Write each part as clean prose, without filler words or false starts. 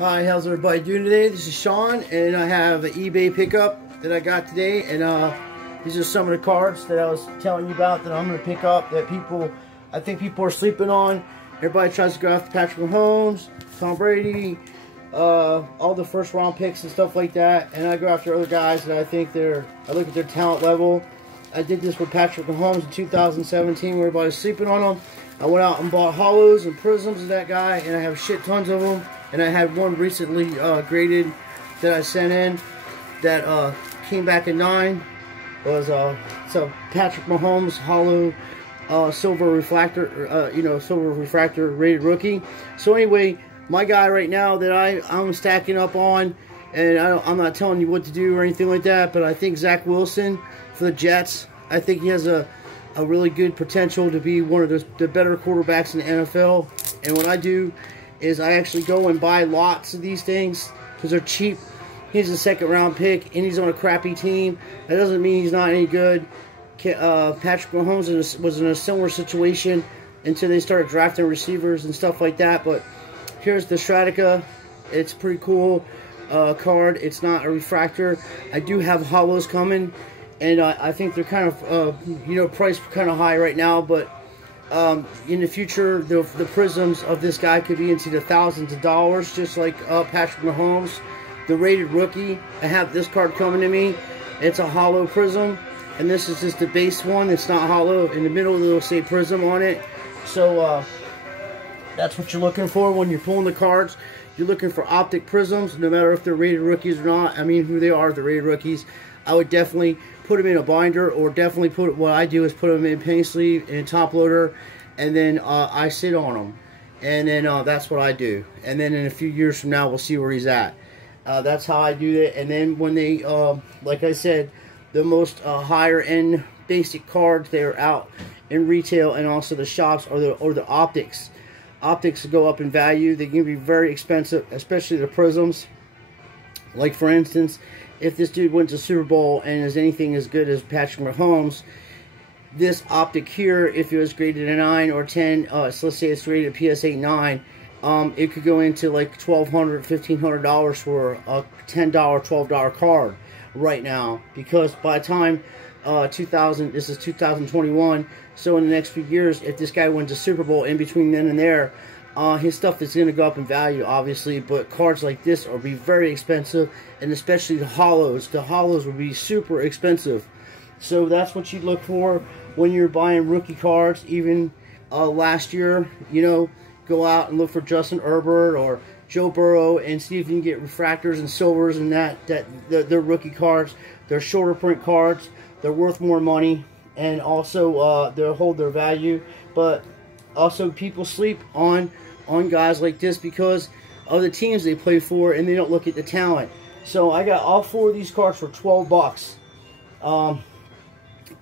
Hi, how's everybody doing today? This is Sean, and I have an eBay pickup that I got today, and these are some of the cards that I was telling you about that I'm going to pick up that I think people are sleeping on. Everybody tries to go after Patrick Mahomes, Tom Brady, all the first round picks and stuff like that, and I go after other guys that I think I look at their talent level. I did this with Patrick Mahomes in 2017 where everybody's sleeping on him. I went out and bought hollows and prisms of that guy, and I have shit tons of them. And I had one recently graded that I sent in that came back in 9. It was so Patrick Mahomes hollow silver refractor, silver refractor rated rookie. So anyway, my guy right now that I'm stacking up on, and I'm not telling you what to do or anything like that, but I think Zach Wilson for the Jets. I think he has a really good potential to be one of the better quarterbacks in the NFL. And what I do is I actually go and buy lots of these things because they're cheap. He's a second round pick and he's on a crappy team. That doesn't mean he's not any good. Patrick Mahomes was in a similar situation until they started drafting receivers and stuff like that. But here's the Stradica. It's a pretty cool card. It's not a refractor. I do have hollows coming, and I think they're kind of priced kind of high right now, but in the future, the prisms of this guy could be into the thousands of dollars, just like Patrick Mahomes. The rated rookie, I have this card coming to me. It's a hollow prism, and this is just the base one. It's not hollow. In the middle, it'll say prism on it. So that's what you're looking for when you're pulling the cards. You're looking for optic prisms, no matter if they're rated rookies or not. I mean, who they are, the rated rookies. I would definitely put them in a binder, or definitely what I do is put them in penny sleeve and top loader, and then I sit on them, and then that's what I do. And then in a few years from now, we'll see where he's at. That's how I do it. And then when they, like I said, the most higher end basic cards, they are out in retail and also the shops, or the optics. Optics go up in value. They can be very expensive, especially the prisms. Like for instance, if this dude went to Super Bowl and is anything as good as Patrick Mahomes, this optic here, if it was graded a 9 or 10, so let's say it's rated a PSA 9, it could go into like $1,200, $1,500 for a $10, $12 card right now. Because by the time this is 2021, so in the next few years, if this guy wins a Super Bowl, in between then and there, his stuff is going to go up in value, obviously, but cards like this will be very expensive, and especially the hollows. The hollows will be super expensive. So that's what you look for when you're buying rookie cards. Even last year, go out and look for Justin Herbert or Joe Burrow and see if you can get refractors and silvers and they're rookie cards. They're shorter print cards. They're worth more money, and also they'll hold their value. But also people sleep on guys like this because of the teams they play for, and they don't look at the talent. So I got all 4 of these cards for 12 bucks.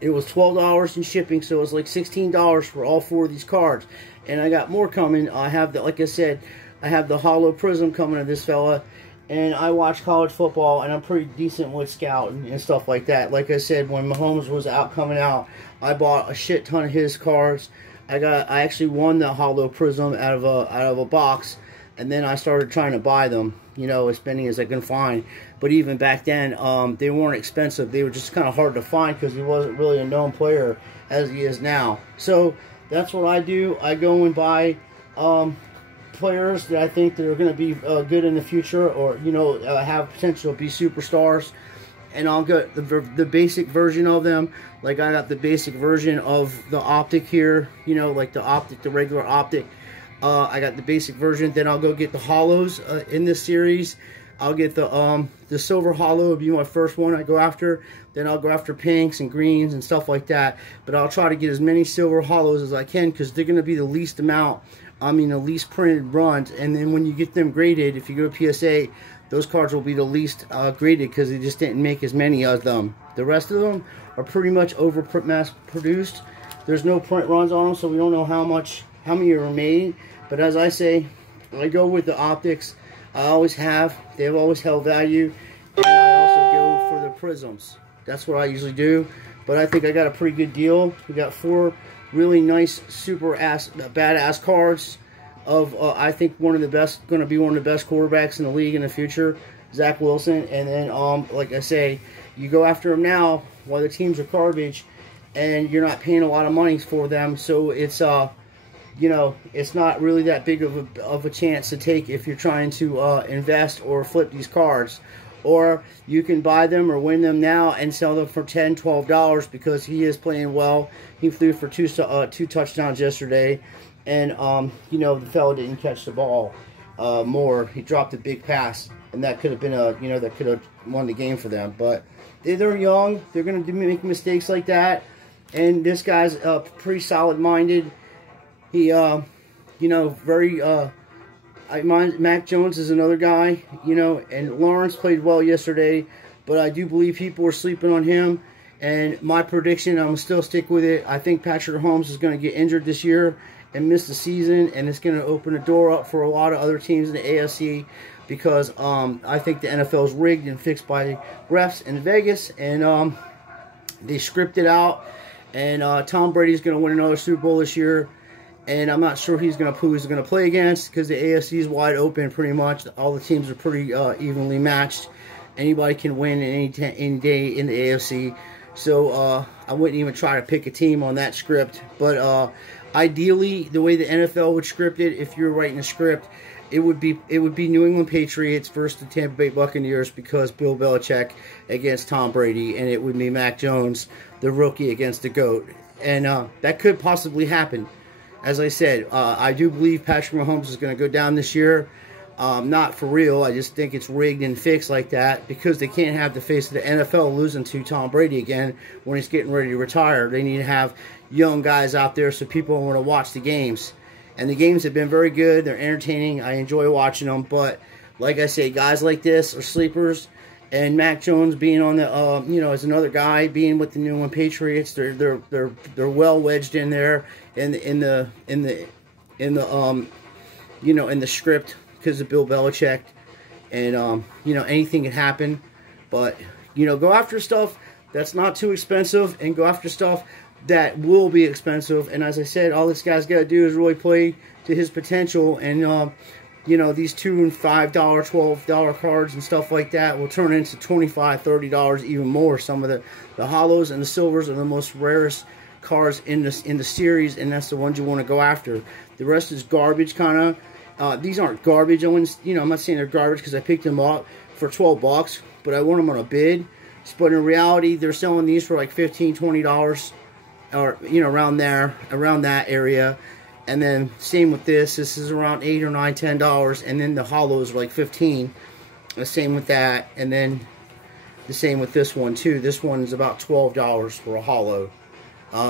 It was $12 in shipping, so it was like $16 for all 4 of these cards. And I got more coming. I have like I said, I have the hollow prism coming to this fella. And I watch college football, and I'm pretty decent with scouting and stuff like that. Like I said, when Mahomes was coming out, I bought a shit ton of his cards. I actually won the hollow prism out of a box, and then I started trying to buy them, as many as I can find. But even back then, they weren't expensive. They were just kind of hard to find because he wasn't really a known player as he is now. So that's what I do. I go and buy players that I think that are going to be good in the future, or have potential to be superstars. And I'll get the basic version of them. Like I got the basic version of the optic here, like the regular optic. I got the basic version. Then I'll go get the hollows in this series. I'll get the silver hollow, would be my first one I go after. Then I'll go after pinks and greens and stuff like that. But I'll try to get as many silver hollows as I can, because they're going to be the least amount. The least printed runs. And then when you get them graded, if you go to PSA, those cards will be the least graded because they just didn't make as many of them. The rest of them are pretty much mass produced. There's no print runs on them, so we don't know how many are made. But as I say, I go with the optics. I always have. They've always held value. And I also go for the prisms. That's what I usually do. But I think I got a pretty good deal. We got 4 really nice, super badass cards. of I think going to be one of the best quarterbacks in the league in the future, Zach Wilson. And then like I say, you go after him now while the teams are garbage, and you're not paying a lot of money for them, so it's you know, it's not really that big of a chance to take if you're trying to invest or flip these cards. Or you can buy them or win them now and sell them for $10, $12 because he is playing well. He threw for two touchdowns yesterday, and you know, the fellow didn't catch the ball more. He dropped a big pass, and that could have been that could have won the game for them. But they're young. They're going to make mistakes like that. And this guy's pretty solid-minded. He, you know, very. Mac Jones is another guy, you know, and Lawrence played well yesterday, but I do believe people are sleeping on him. And my prediction, I'm going to still stick with it. I think Patrick Mahomes is going to get injured this year and miss the season, and it's going to open the door up for a lot of other teams in the AFC because I think the NFL is rigged and fixed by refs in Vegas, and they scripted out. And Tom Brady's going to win another Super Bowl this year. And I'm not sure who he's going to play against because the AFC is wide open pretty much. All the teams are pretty evenly matched. Anybody can win any day in the AFC. So I wouldn't even try to pick a team on that script. But ideally, the way the NFL would script it, if you're writing a script, it would be New England Patriots versus the Tampa Bay Buccaneers because Bill Belichick against Tom Brady, and it would be Mac Jones, the rookie, against the GOAT. And that could possibly happen. As I said, I do believe Patrick Mahomes is going to go down this year. Not for real. I just think it's rigged and fixed like that because they can't have the face of the NFL losing to Tom Brady again when he's getting ready to retire. They need to have young guys out there so people want to watch the games. And the games have been very good. They're entertaining. I enjoy watching them. But like I say, guys like this are sleepers. And Mac Jones being on the, you know, as another guy being with the New England Patriots, they're well wedged in there in the you know, in the script because of Bill Belichick, and you know, anything can happen, but you know, go after stuff that's not too expensive and go after stuff that will be expensive. And as I said, all this guy's got to do is really play to his potential, and you know, these $2 and $5, $12 cards and stuff like that will turn into $25, $30, even more. Some of the hollows and the silvers are the most rarest cards in the series, and that's the ones you want to go after. The rest is garbage, kind of. These aren't garbage. I wouldn't, you know, I'm not saying they're garbage because I picked them up for 12 bucks, but I want them on a bid. But in reality, they're selling these for like $15, $20, or you know, around there, around that area. And then same with this. This is around $8 or $9, $10, and then the hollows are like $15. The same with that, and then the same with this one too. This one is about $12 for a hollow.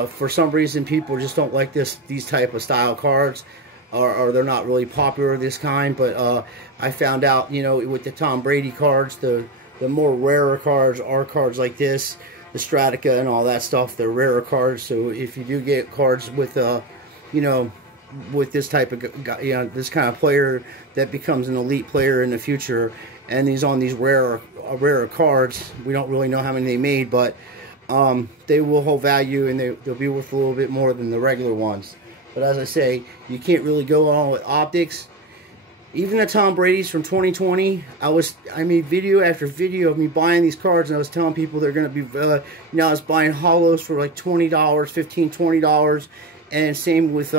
For some reason, people just don't like these type of style cards, or they're not really popular this kind. But I found out, you know, with the Tom Brady cards, the more rarer cards are cards like this, the Stratica and all that stuff. They're rarer cards. So if you do get cards with you know, with this type of, you know, this kind of player that becomes an elite player in the future, and these rarer cards, we don't really know how many they made, but they will hold value, and they'll be worth a little bit more than the regular ones. But as I say, you can't really go on with optics. Even the Tom Brady's from 2020, I made video after video of me buying these cards, and I was telling people they're going to be, you know, I was buying hollows for like $20, $15, $20, and same with,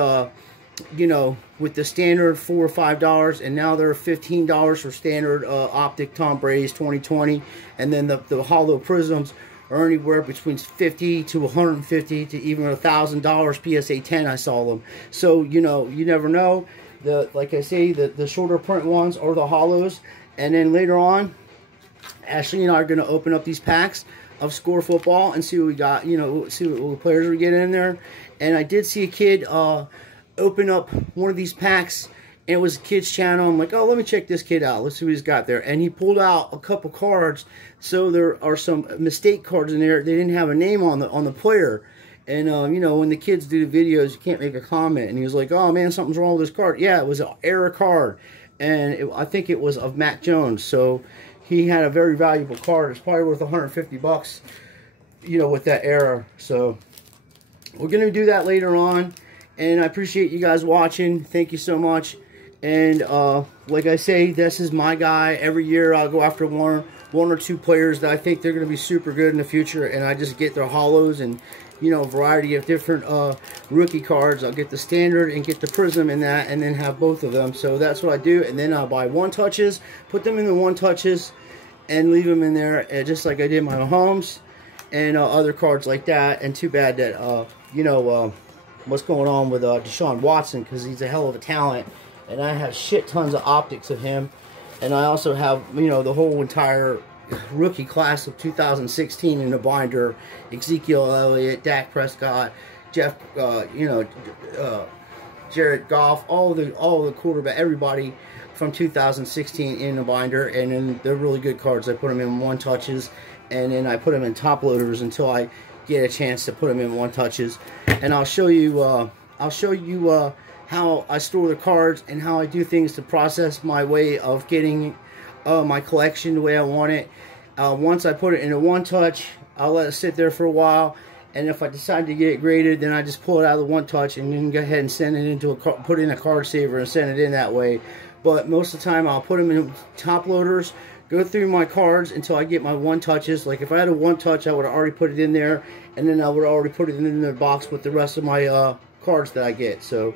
you know, with the standard $4 or $5, and now they're $15 for standard optic Tom Brady's 2020, and then the hollow prisms are anywhere between $50 to $150 to even $1,000 PSA 10. I saw them. So you know, you never know. Like I say, the shorter print ones are the hollows, and then later on, Ashley and I are going to open up these packs of Score Football and see what we got. You know, see what players we get in there. And I did see a kid open up one of these packs, and it was a kid's channel. I'm like, oh, let me check this kid out. Let's see what he's got there. And he pulled out a couple cards. So there are some mistake cards in there. They didn't have a name on the player. And you know, when the kids do the videos, you can't make a comment. And he was like, oh man, something's wrong with this card. Yeah, it was an error card, and I think it was of Mac Jones. So he had a very valuable card. It's probably worth 150 bucks, you know, with that error. So we're going to do that later on. And I appreciate you guys watching. Thank you so much. And like I say, this is my guy. Every year I'll go after one or two players that I think they're going to be super good in the future, and I just get their hollows and, you know, a variety of different rookie cards. I'll get the standard and get the prism in that, and then have both of them. So that's what I do. And then I'll buy one touches, put them in the one touches, and leave them in there, just like I did my Mahomes and other cards like that. And too bad that you know, what's going on with Deshaun Watson, because he's a hell of a talent, and I have shit tons of optics of him. And I also have, you know, the whole entire rookie class of 2016 in the binder. Ezekiel Elliott, Dak Prescott, Jeff, you know, Jared Goff, all the quarterback, everybody from 2016 in the binder. And then they're really good cards. I put them in one touches, and then I put them in top loaders until I get a chance to put them in one touches. And I'll show you how I store the cards and how I do things to process my way of getting my collection the way I want it. Once I put it in a one touch, I'll let it sit there for a while, and if I decide to get it graded, then I just pull it out of the one touch and then go ahead and send it into put it in a card saver and send it in that way. But most of the time I'll put them in top loaders, go through my cards until I get my one touches. Like if I had a one touch, I would have already put it in there, and then I would already put it in the box with the rest of my cards that I get. So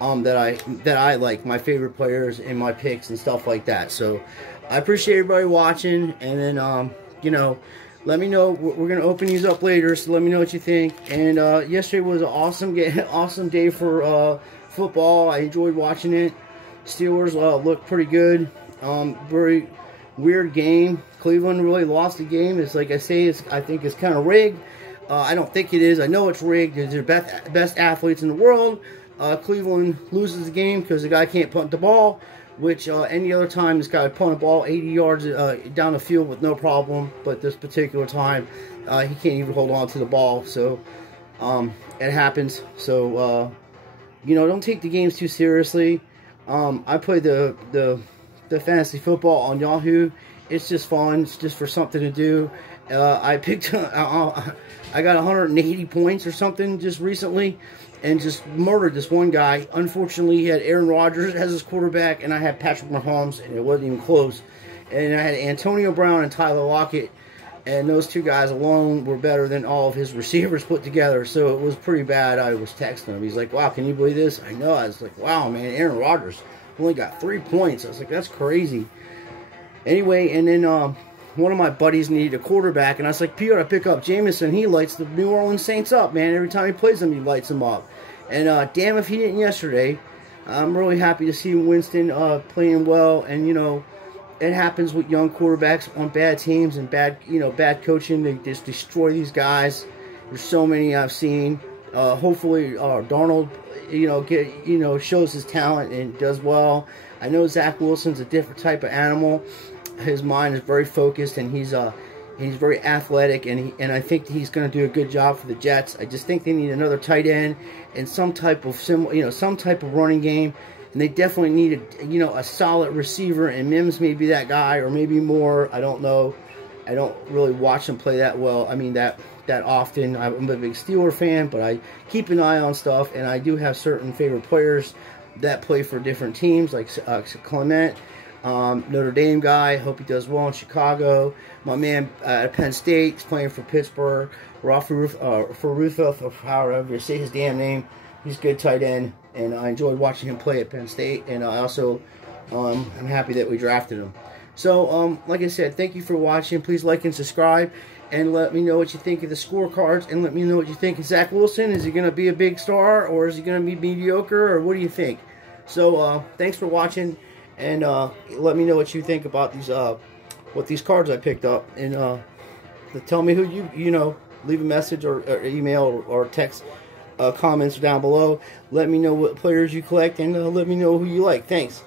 that I like, my favorite players and my picks and stuff like that. So I appreciate everybody watching, and then you know, let me know. We're gonna open these up later, so let me know what you think. And yesterday was an awesome day for football. I enjoyed watching it. Steelers looked pretty good. Very weird game. Cleveland really lost the game. It's like I say, I think it's kind of rigged. I don't think it is. I know it's rigged. They're best athletes in the world. Cleveland loses the game because the guy can't punt the ball, which any other time this guy would punt a ball 80 yards down the field with no problem. But this particular time, he can't even hold on to the ball. So it happens. So you know, don't take the games too seriously. I play the fantasy football on Yahoo. It's just fun. It's just for something to do. I picked. I got 180 points or something just recently, and just murdered this one guy. Unfortunately, he had Aaron Rodgers as his quarterback, and I had Patrick Mahomes, and it wasn't even close. And I had Antonio Brown and Tyler Lockett, and those two guys alone were better than all of his receivers put together. So it was pretty bad. I was texting him. He's like, "Wow, can you believe this?" I know. I was like, "Wow, man, Aaron Rodgers only got 3 points." I was like, "That's crazy." Anyway, and then one of my buddies needed a quarterback, and I was like, "P, to pick up Jameson. He lights the New Orleans Saints up, man. Every time he plays them, he lights them up." And damn if he didn't yesterday. I'm really happy to see Winston playing well. And you know, it happens with young quarterbacks on bad teams and bad coaching. They just destroy these guys. There's so many I've seen. Hopefully, Darnold, shows his talent and does well. I know Zach Wilson's a different type of animal. His mind is very focused, and he's very athletic, and I think he's going to do a good job for the Jets. I just think they need another tight end and some type of running game, and they definitely need a solid receiver. And Mims may be that guy, or maybe more. I don't know. I don't really watch him play that well. I mean that often. I'm a big Steeler fan, but I keep an eye on stuff, and I do have certain favorite players that play for different teams, like Clement. Notre Dame guy, hope he does well in Chicago. My man at Penn State is playing for Pittsburgh. Farufa, however you say his damn name. He's a good tight end, and I enjoyed watching him play at Penn State. And I also, I'm happy that we drafted him. So, like I said, thank you for watching. Please like and subscribe, and let me know what you think of the scorecards, and let me know what you think of Zach Wilson. Is he going to be a big star, or is he going to be mediocre, or what do you think? So, thanks for watching. And let me know what you think about these cards I picked up, and tell me who leave a message or email or text comments down below. Let me know what players you collect, and let me know who you like. Thanks.